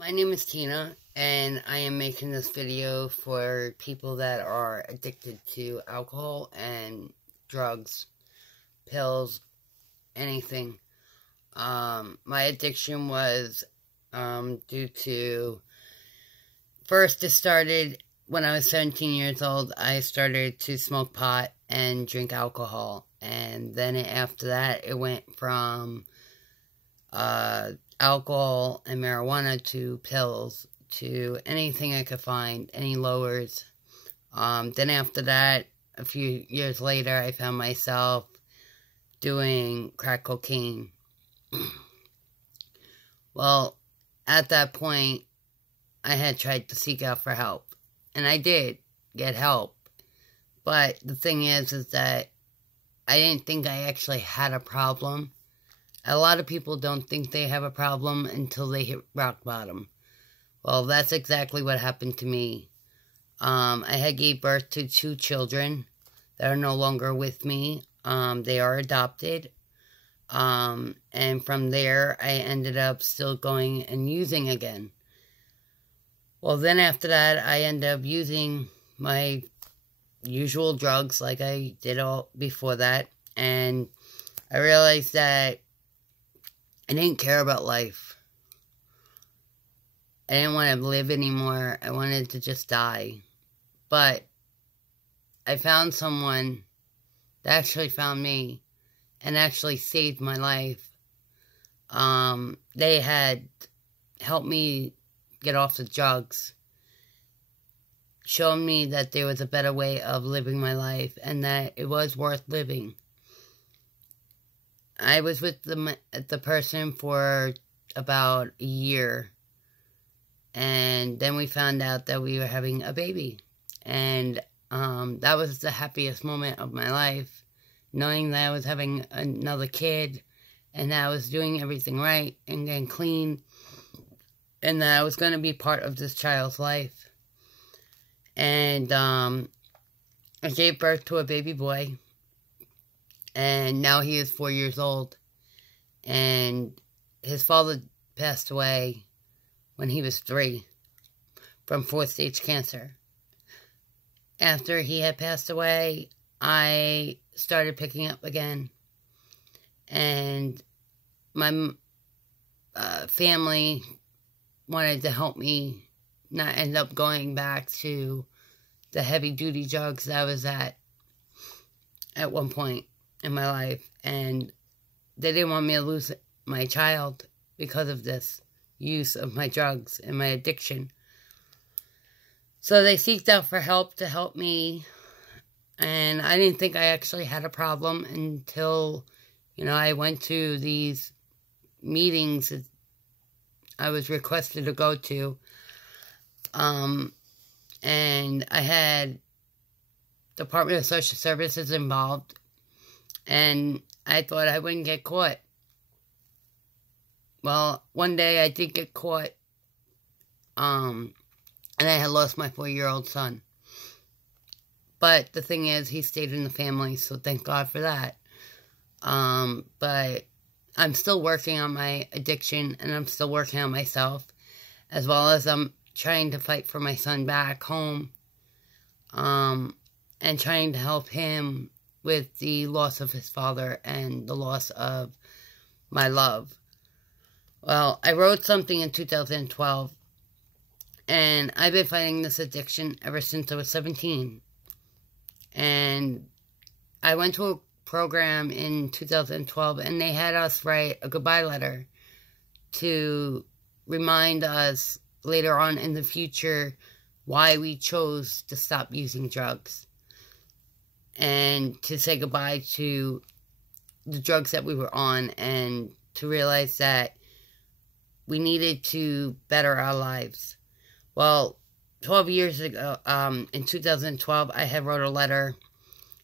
My name is Tina, and I am making this video for people that are addicted to alcohol and drugs, pills, anything. My addiction was due to, first it started when I was 17 years old. I started to smoke pot and drink alcohol, and then after that it went from alcohol and marijuana to pills to anything I could find, any lowers. Then after that, a few years later, I found myself doing crack cocaine. Well, at that point, I had tried to seek out for help, and I did get help. But the thing is that I didn't think I actually had a problem. A lot of people don't think they have a problem until they hit rock bottom. Well, that's exactly what happened to me. I had gave birth to 2 children that are no longer with me. They are adopted. And from there, I ended up still going and using again. Well, then after that, I ended up using my usual drugs like I did all before that. And I realized that I didn't care about life. I didn't want to live anymore. I wanted to just die. But I found someone that actually found me and actually saved my life. They had helped me get off the drugs, shown me that there was a better way of living my life and that it was worth living. I was with the person for about a year, and then we found out that we were having a baby, and that was the happiest moment of my life, knowing that I was having another kid, and that I was doing everything right, and getting clean, and that I was going to be part of this child's life. And I gave birth to a baby boy. And now he is 4 years old. And his father passed away when he was 3 from 4th-stage cancer. After he had passed away, I started picking up again. And my family wanted to help me not end up going back to the heavy-duty drugs that I was at one point in my life, and they didn't want me to lose my child because of this use of my drugs and my addiction. So they sought out for help to help me, and I didn't think I actually had a problem until, I went to these meetings that I was requested to go to, and I had Department of Social Services involved. And I thought I wouldn't get caught. Well, one day I did get caught. And I had lost my 4-year-old son. But the thing is, he stayed in the family, so thank God for that. But I'm still working on my addiction, and I'm still working on myself, as well as I'm trying to fight for my son back home. And trying to help him with the loss of his father and the loss of my love. Well, I wrote something in 2012, and I've been fighting this addiction ever since I was 17. And I went to a program in 2012, and they had us write a goodbye letter to remind us later on in the future why we chose to stop using drugs, and to say goodbye to the drugs that we were on, and to realize that we needed to better our lives. Well, 12 years ago, in 2012, I had wrote a letter.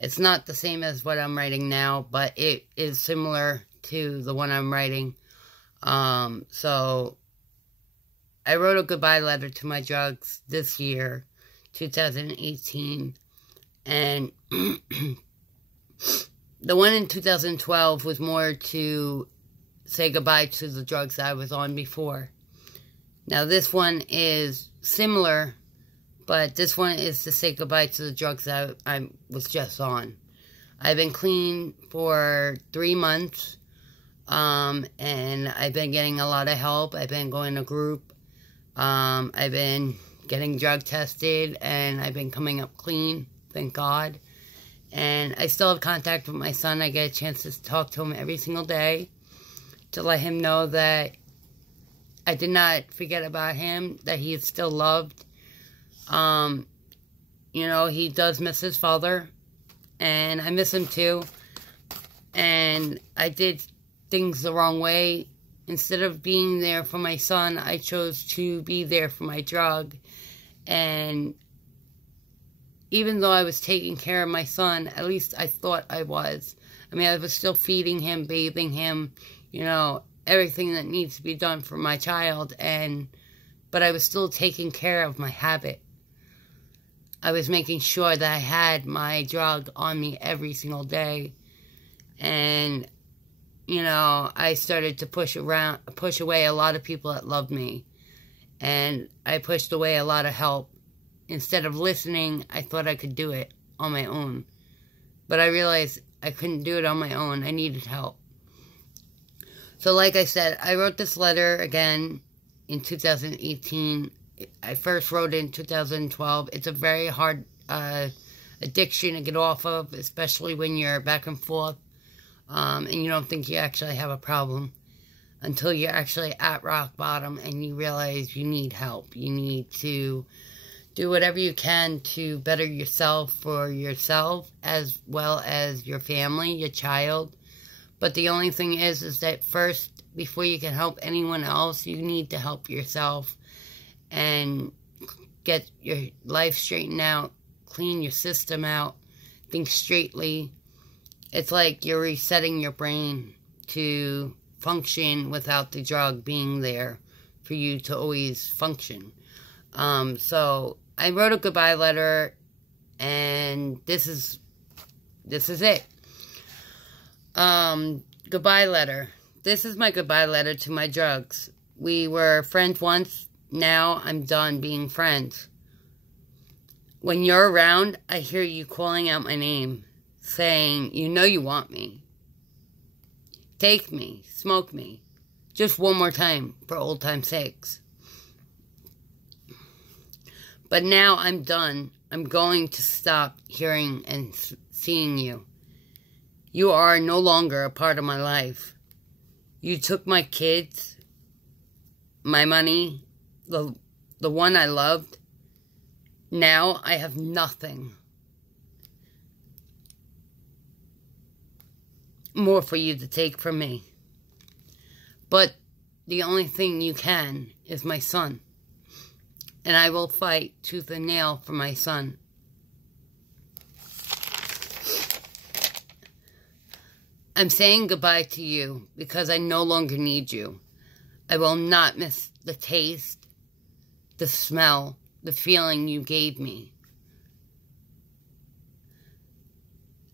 It's not the same as what I'm writing now, but it is similar to the one I'm writing. So I wrote a goodbye letter to my drugs this year, 2018. And the one in 2012 was more to say goodbye to the drugs I was on before. Now this one is similar, but this one is to say goodbye to the drugs that I was just on. I've been clean for 3 months, and I've been getting a lot of help. I've been going to group. I've been getting drug tested, and I've been coming up clean, thank God. And I still have contact with my son. I get a chance to talk to him every single day to let him know that I did not forget about him, that he is still loved. You know, he does miss his father, and I miss him too. And I did things the wrong way. Instead of being there for my son, I chose to be there for my drug. And even though I was taking care of my son, at least I thought I was. I mean, I was still feeding him, bathing him, you know, everything that needs to be done for my child. But I was still taking care of my habit. I was making sure that I had my drug on me every single day. And, you know, I started to push away a lot of people that loved me. And I pushed away a lot of help. Instead of listening, I thought I could do it on my own. But I realized I couldn't do it on my own. I needed help. So like I said, I wrote this letter again in 2018. I first wrote it in 2012. It's a very hard addiction to get off of, especially when you're back and forth. And you don't think you actually have a problem until you're actually at rock bottom and you realize you need help. You need to do whatever you can to better yourself for yourself as well as your family, your child. But the only thing is that first, before you can help anyone else, you need to help yourself and get your life straightened out, clean your system out, think straightly. It's like you're resetting your brain to function without the drug being there for you to always function. So I wrote a goodbye letter, and this is it. Goodbye letter. This is my goodbye letter to my drugs. We were friends once. Now I'm done being friends. When you're around, I hear you calling out my name, saying, you know you want me. Take me, smoke me. Just one more time, for old time's sakes. But now I'm done. I'm going to stop hearing and seeing you. You are no longer a part of my life. You took my kids, my money, the one I loved. Now I have nothing more for you to take from me. But the only thing you can is my son. And I will fight tooth and nail for my son. I'm saying goodbye to you because I no longer need you. I will not miss the taste, the smell, the feeling you gave me.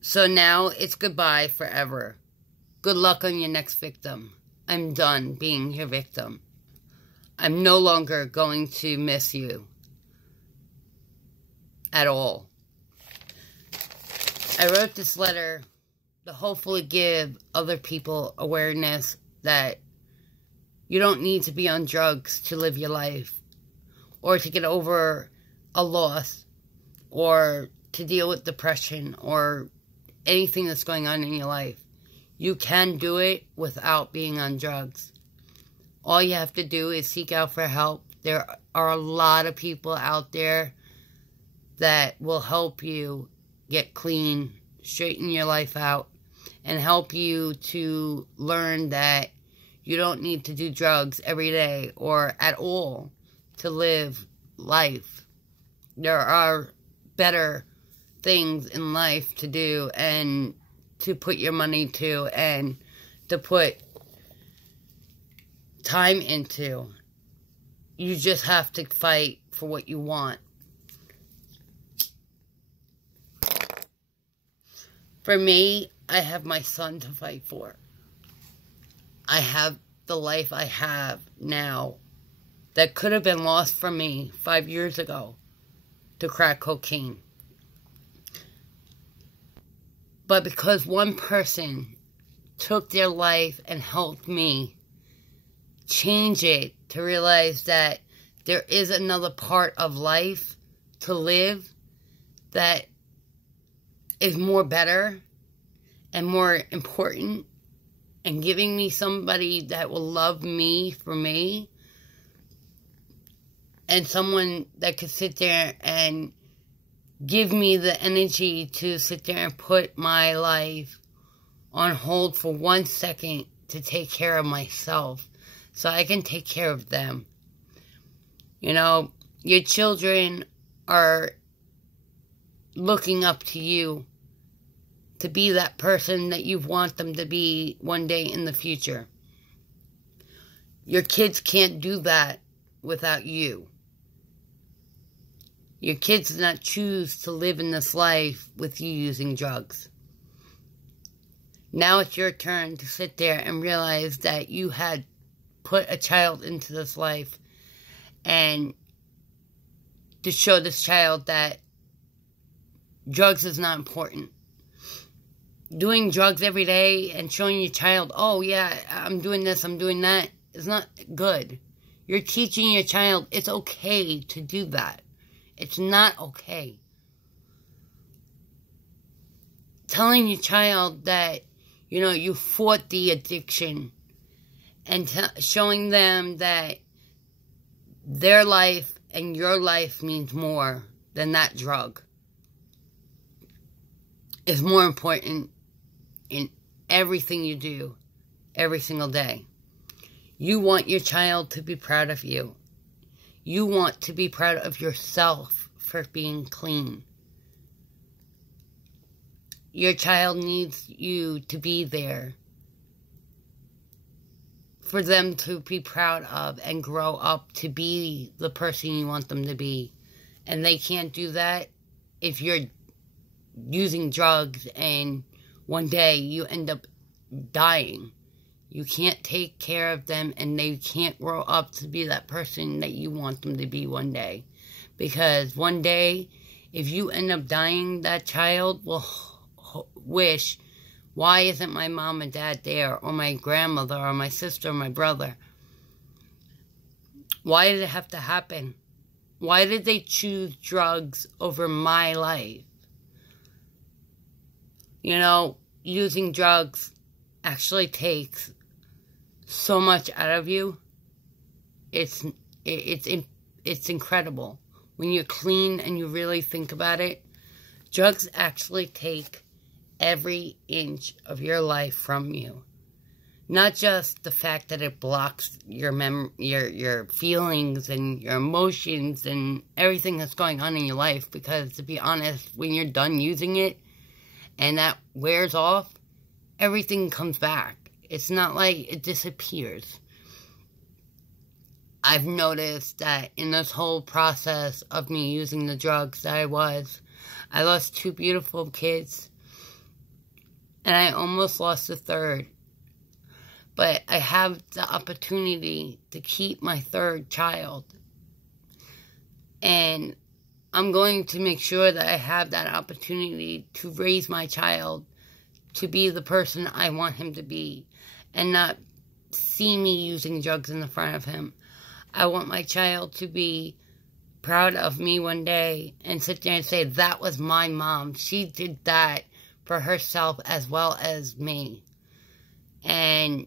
So now it's goodbye forever. Good luck on your next victim. I'm done being your victim. I'm no longer going to miss you at all. I wrote this letter to hopefully give other people awareness that you don't need to be on drugs to live your life, or to get over a loss, or to deal with depression, or anything that's going on in your life. You can do it without being on drugs. All you have to do is seek out for help. There are a lot of people out there that will help you get clean, straighten your life out, and help you to learn that you don't need to do drugs every day or at all to live life. There are better things in life to do and to put your money to and to put time into. You just have to fight for what you want. For me, I have my son to fight for. I have the life I have now that could have been lost from me 5 years ago to crack cocaine. But because one person took their life and helped me change it to realize that there is another part of life to live that is more better and more important, and giving me somebody that will love me for me, and someone that could sit there and give me the energy to sit there and put my life on hold for 1 second to take care of myself so I can take care of them. You know, your children are looking up to you to be that person that you want them to be one day in the future. Your kids can't do that without you. Your kids do not choose to live in this life with you using drugs. Now it's your turn to sit there and realize that you had put a child into this life, and to show this child that drugs is not important. Doing drugs every day and showing your child, oh yeah, I'm doing this, I'm doing that, is not good. You're teaching your child it's okay to do that. It's not okay. Telling your child that, you know, you fought the addiction, and showing them that their life and your life means more than that drug is more important in everything you do every single day. You want your child to be proud of you. You want to be proud of yourself for being clean. Your child needs you to be there for them to be proud of and grow up to be the person you want them to be. And they can't do that if you're using drugs and one day you end up dying. You can't take care of them, and they can't grow up to be that person that you want them to be one day. Because one day, if you end up dying, that child will wish, why isn't my mom and dad there, or my grandmother, or my sister, or my brother? Why did it have to happen? Why did they choose drugs over my life? You know, using drugs actually takes so much out of you. It's incredible. When you're clean and you really think about it, drugs actually take every inch of your life from you. Not just the fact that it blocks your feelings and your emotions and everything that's going on in your life, because to be honest, when you're done using it and that wears off, everything comes back. It's not like it disappears. I've noticed that in this whole process of me using the drugs that I lost 2 beautiful kids, and I almost lost a third. But I have the opportunity to keep my 3rd child. And I'm going to make sure that I have that opportunity to raise my child to be the person I want him to be, and not see me using drugs in the front of him. I want my child to be proud of me one day and sit there and say, that was my mom. She did that for herself as well as me. And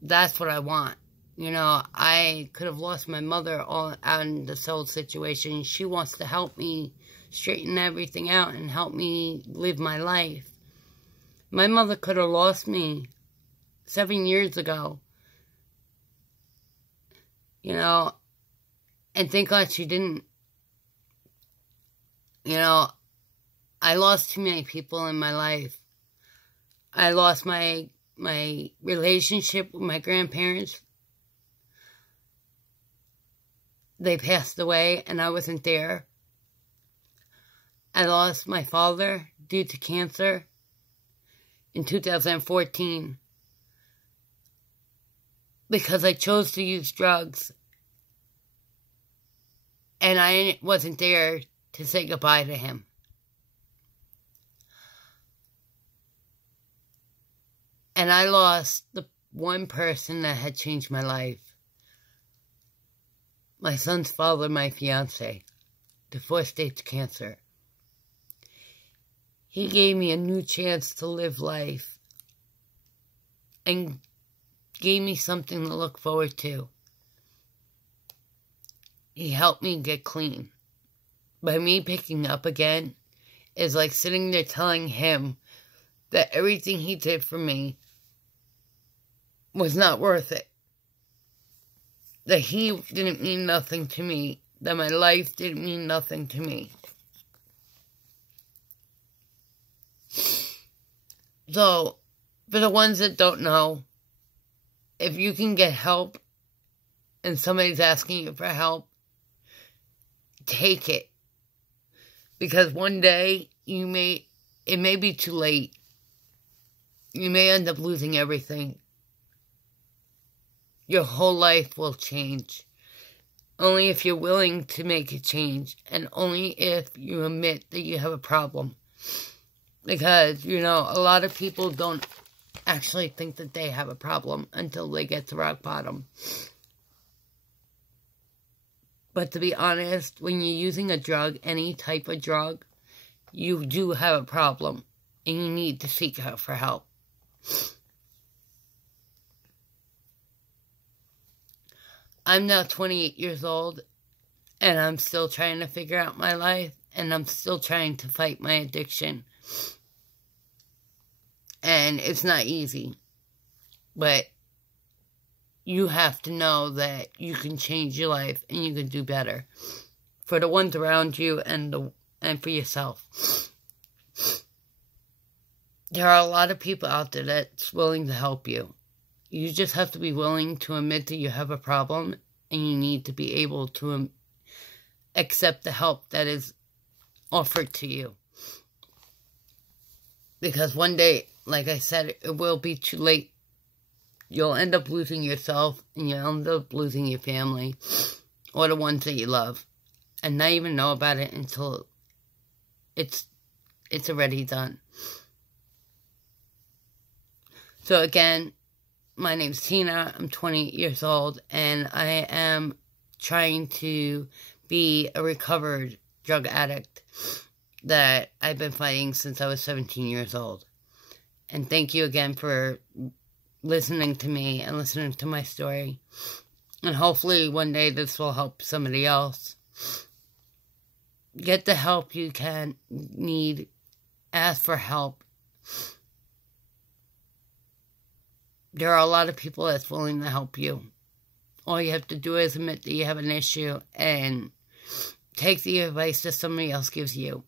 that's what I want. You know, I could have lost my mother all out in this whole situation. She wants to help me straighten everything out and help me live my life. My mother could have lost me 7 years ago. You know, and thank God she didn't. You know, I lost too many people in my life. I lost my relationship with my grandparents. They passed away and I wasn't there. I lost my father due to cancer in 2014 because I chose to use drugs And I wasn't there to say goodbye to him. And I lost the one person that had changed my life. My son's father, my fiance, to 4-stage cancer. He gave me a new chance to live life and gave me something to look forward to. He helped me get clean. By me picking up again is like sitting there telling him that everything he did for me was not worth it. That he didn't mean nothing to me. That my life didn't mean nothing to me. So, for the ones that don't know, if you can get help and somebody's asking you for help, take it. Because one day, it may be too late. You may end up losing everything. Your whole life will change. Only if you're willing to make a change. And only if you admit that you have a problem. Because, you know, a lot of people don't actually think that they have a problem until they get to rock bottom. But to be honest, when you're using a drug, any type of drug, you do have a problem. And you need to seek out for help. I'm now 28 years old, and I'm still trying to figure out my life, and I'm still trying to fight my addiction. And it's not easy, but you have to know that you can change your life and you can do better for the ones around you and for yourself. There are a lot of people out there that's willing to help you. You just have to be willing to admit that you have a problem, and you need to be able to accept the help that is offered to you. Because one day, like I said, it will be too late. You'll end up losing yourself, and you'll end up losing your family, or the ones that you love, and not even know about it until it's already done. So again, my name's Tina, I'm 28 years old, and I am trying to be a recovered drug addict that I've been fighting since I was 17 years old. And thank you again for listening to me and listening to my story. And hopefully one day this will help somebody else. Get the help you need. Ask for help. There are a lot of people that's willing to help you. All you have to do is admit that you have an issue and take the advice that somebody else gives you.